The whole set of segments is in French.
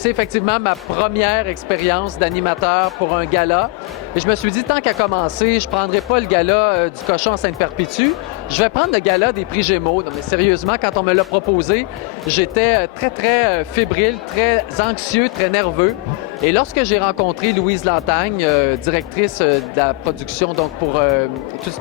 C'est effectivement ma première expérience d'animateur pour un gala. Et je me suis dit, tant qu'à commencer, je ne prendrai pas le gala du Cochon à Sainte-Perpétue. Je vais prendre le gala des prix Gémeaux. Non, mais sérieusement, quand on me l'a proposé, j'étais très fébrile, très anxieux, très nerveux. Et lorsque j'ai rencontré Louise Lantagne, directrice de la production donc pour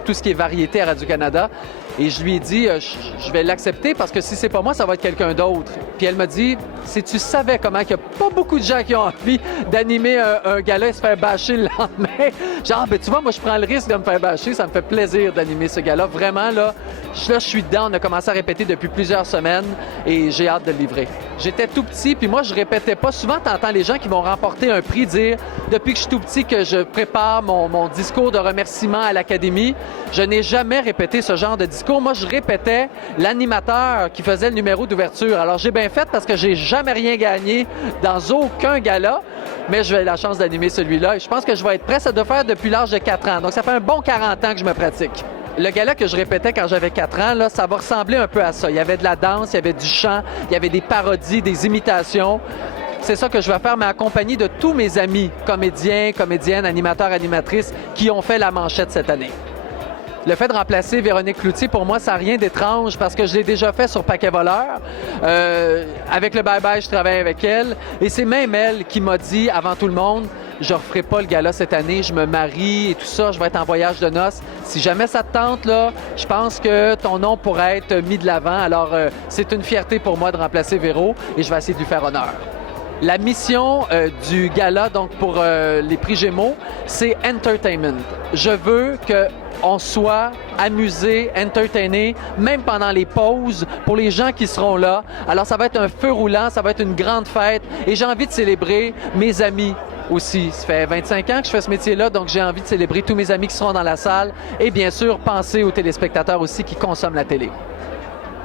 tout ce qui est variété à Radio-Canada, et je lui ai dit, je vais l'accepter parce que si c'est pas moi, ça va être quelqu'un d'autre. Puis elle m'a dit, si tu savais comment il n'y a pas beaucoup de gens qui ont envie d'animer un gala et se faire bâcher le lendemain, genre, ben tu vois, moi je prends le risque de me faire bâcher, ça me fait plaisir d'animer ce gala. Vraiment, là, je suis dedans, on a commencé à répéter depuis plusieurs semaines et j'ai hâte de le livrer. J'étais tout petit, puis moi, je répétais pas. Souvent, tu entends les gens qui vont remporter un prix dire, depuis que je suis tout petit, que je prépare mon discours de remerciement à l'Académie. Je n'ai jamais répété ce genre de discours. Moi, je répétais l'animateur qui faisait le numéro d'ouverture. Alors, j'ai bien fait parce que j'ai jamais rien gagné dans aucun gala, mais j'ai la chance d'animer celui-là. Et je pense que je vais être prêt. Ça doit faire depuis l'âge de 4 ans. Donc, ça fait un bon 40 ans que je me pratique. Le gala que je répétais quand j'avais 4 ans, là, ça va ressembler un peu à ça. Il y avait de la danse, il y avait du chant, il y avait des parodies, des imitations. C'est ça que je vais faire, mais accompagné de tous mes amis, comédiens, comédiennes, animateurs, animatrices, qui ont fait la manchette cette année. Le fait de remplacer Véronique Cloutier, pour moi, ça n'a rien d'étrange parce que je l'ai déjà fait sur Paquet voleur. Avec le Bye Bye, je travaille avec elle. Et c'est même elle qui m'a dit, avant tout le monde, je ne referai pas le gala cette année, je me marie et tout ça, je vais être en voyage de noces. Si jamais ça te tente, là, je pense que ton nom pourrait être mis de l'avant. Alors, c'est une fierté pour moi de remplacer Véro et je vais essayer de lui faire honneur. La mission du gala, donc pour les prix Gémeaux, c'est entertainment. Je veux qu'on soit amusé, entertainé, même pendant les pauses, pour les gens qui seront là. Alors, ça va être un feu roulant, ça va être une grande fête et j'ai envie de célébrer mes amis aussi. Ça fait 25 ans que je fais ce métier-là, donc j'ai envie de célébrer tous mes amis qui seront dans la salle et bien sûr, penser aux téléspectateurs aussi qui consomment la télé.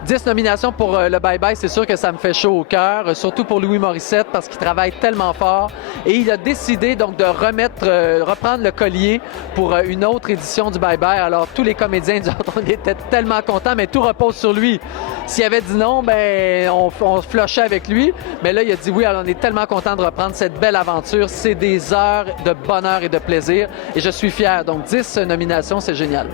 10 nominations pour le Bye Bye, c'est sûr que ça me fait chaud au cœur, surtout pour Louis Morissette parce qu'il travaille tellement fort. Et il a décidé donc de reprendre le collier pour une autre édition du Bye Bye. Alors tous les comédiens, on était tellement contents, mais tout repose sur lui. S'il avait dit non, ben on flochait avec lui. Mais là, il a dit oui, alors on est tellement contents de reprendre cette belle aventure. C'est des heures de bonheur et de plaisir et je suis fier. Donc 10 nominations, c'est génial.